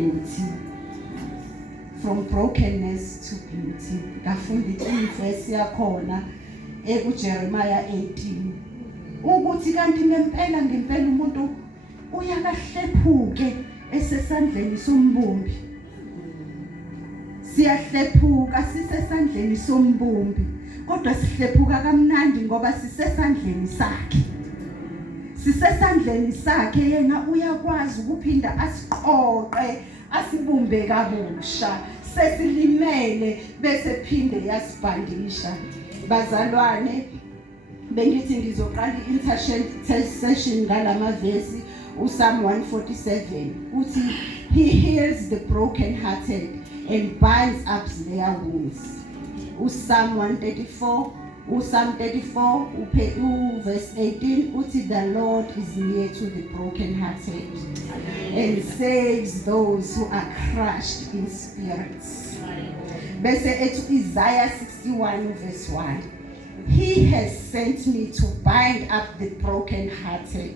beauty. From brokenness to beauty. Ngafunda iverse yakhona eJeremiah 18. Ukuthi kanti ngempela umuntu uyakahlephuke esesandleni sombumbi. Siyahlephuka sisesandleni sombumbi. Kodwa sihlephuka kamnandi ngoba sisesandleni sakhe. Sisesandleni sakhe yena uyakwazi ukuphinda asiqoqe asibumbe kabusha. Sesilimele bese phinde yasibhandisha. Bazalwane bengithi ngizoqala intercession ngalama verse uPsalm 147 uthi he heals the broken hearted and binds up their wounds. Psalm 134 Psalm 34 verse 18 uthi the Lord is near to the broken hearted and saves those who are crushed in spirits. Bese ethi Isaiah 61 verse 1 he has sent me to bind up the broken hearted,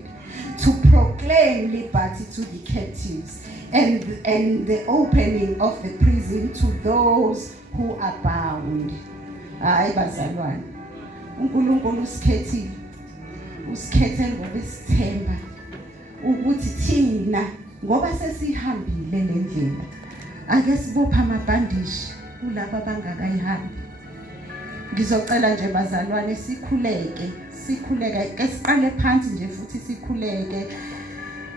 to proclaim liberty to the captives and the opening of the prison to those who are bound. Hayi bazalwane, uNkulunkulu usikhethile ngoba isithemba ukuthi thina ngoba sesihambile lendlela ake sibopha amabhandishi kulabo abangakayihambi. Ngizocela nje bazalwane sikhuleke ke siqale phansi nje futhi sikhuleke.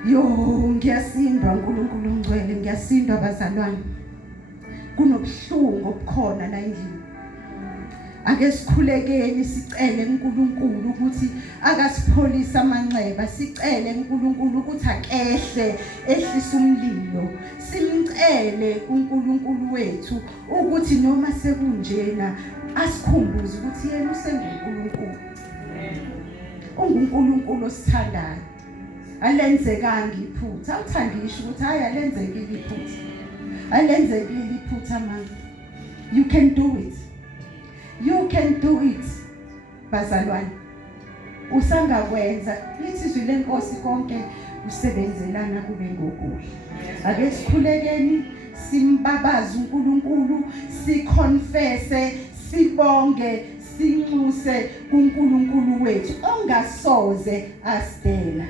Ngiyasindwa uNkulunkulu ongcwele, ngiyasindwa bazalwane. Kunobuhlungu obukhona la endlini. Ake sikhulekeni sicele uNkulunkulu ukuthi akasipholisa amanxeba, sicele uNkulunkulu ukuthi ehlise umlilo. Simcele uNkulunkulu wethu ukuthi noma sekunjena asikhumbuze ukuthi yena usenguNkulunkulu. UNkulunkulu osithandayo. Alenzekanga iphutha. Awuthandisha ukuthi hayi alenzekile iphutha. Alenzekile iphutha manje. You can do it. You can do it. Bazalwane. Usangakwenza. Lithi izwi lenkosi konke usebenzelana kube ngokuhle. Ake sikhulekeni simbabaza uNkulunkulu, siconfesse, sibonge, sinxuse kuNkulunkulu wethu ongasoze asitela.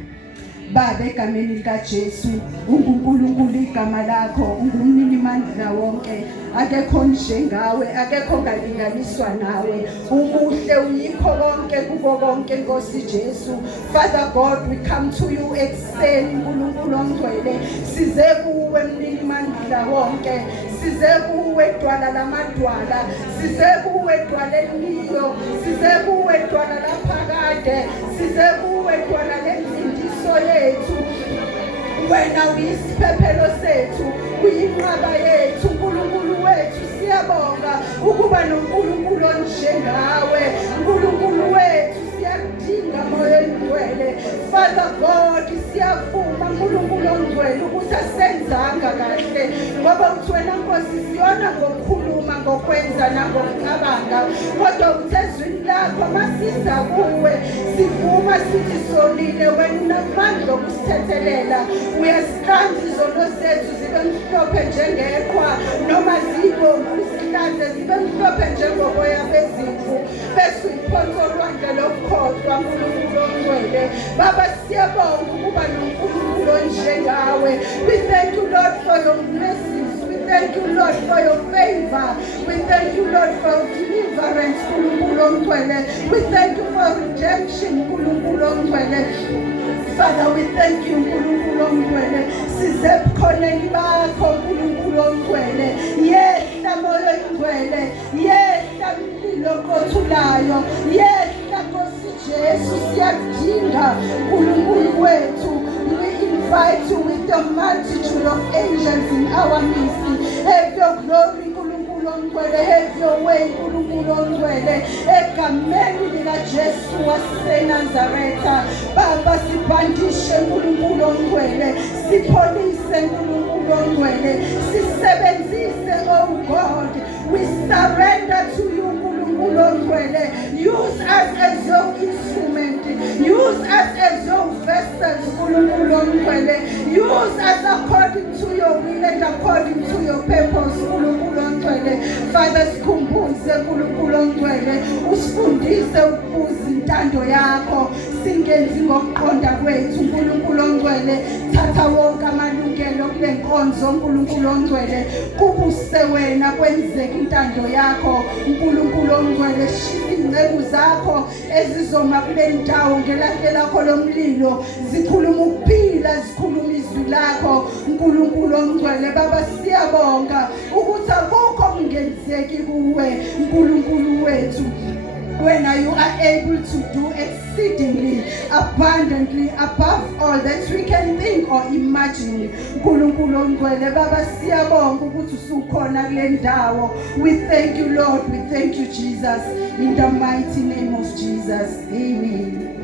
Baba egameni likaJesu, uNkulunkulu igama lakho, ungumnini mandla wonke, akekho njengawe, akekho ngalinganiswa nawe. Umuhle uyikho konke kubo konke Nkosi Jesu. Father God, we come to you ekuseni uNkulunkulu ongcwele, size kuwe mnini mandla wonke, size kuwe dwala lamadwala, size kuwe dwala elilo, size kuwe dwala laphakade, size kuwe dwala lenzindiso yethu. Wena uyisiphephelo sethu, uyinqaba yethu, uNkulunkulu wethu. Siyabonga ukuba noNkulunkulu onjengawe. uNkulunkulu wethu siyadinga moya ongcwele. Father God, siyavuma uNkulunkulu ongcwele ukuthi asenzanga kahle ngoba uthi wena Nkosi siyona ngokukhuluma, ngokwenza nangokucabanga, kodwa uthezwini lakho masisa kuwe sivuma sithi sonile. Wena unamandla okusithethelela, uyasiqanda izono zethu zibe mhlophe njengeqhwa noma zibomvu zihlanze zibe mhlophe njengoboya bezimvu, bese uyiphonsa olwandle lokukhohlwa. uNkulunkulu ongcwele, Baba siyabonga ukuba noNkulunkulu onjengawe. We thank you Lord for your mercies. We thank you Lord for your favor. We thank you Lord for deliverance uNkulunkulu ongcwele. We thank you for redemption uNkulunkulu ongcwele. Father, we thank you uNkulunkulu ongcwele. Size ebukhoneni bakho uNkulunkulu ongcwele. Yehla moya ongcwele, yehla mlilo oqothulayo, yehla Nkosi Jesu. Siyadinga uNkulunkulu wethu. We invite you with the multitude of angels in our midst. Have your glory uNkulunkulu ongcwele, have your way uNkulunkulu ongcwele. Egameni likaJesu waseNazaretha, Baba sibhandishe uNkulunkulu ongcwele, sipholise uNkulunkulu ongcwele, sisebenzise oh God. We surrender to you uNkulunkulu ongcwele. Use us as your instrument. Use us as your vessels uNkulunkulu ongcwele. Use us according to your will and according to your purpose, uNkulunkulu ongcwele. Father, sikhumbuze uNkulunkulu ongcwele, usifundise ukubuza intando yakho, singenzi ngokuqonda kwethu uNkulunkulu ongcwele. Thatha wonke amalungelo kule nkonzo uNkulunkulu ongcwele, kubuse wena kwenzeke intando yakho uNkulunkulu ongcwele. Shisa ingceku zakho ezizoma kule ndawo ngelahla lakho lomlilo, zikhuluma ukuphila, zikhuluma izwi lakho uNkulunkulu ongcwele. Baba, siyabonga ukuthi akukho okungenzeki kuwe uNkulunkulu wethu. When you are able to do exceedingly, abundantly, above all that we can think or imagine. uNkulunkulu ongcwele, Baba, siyabonga ukuthi usukhona kule ndawo. We thank you, Lord. We thank you, Jesus. In the mighty name of Jesus. Amen.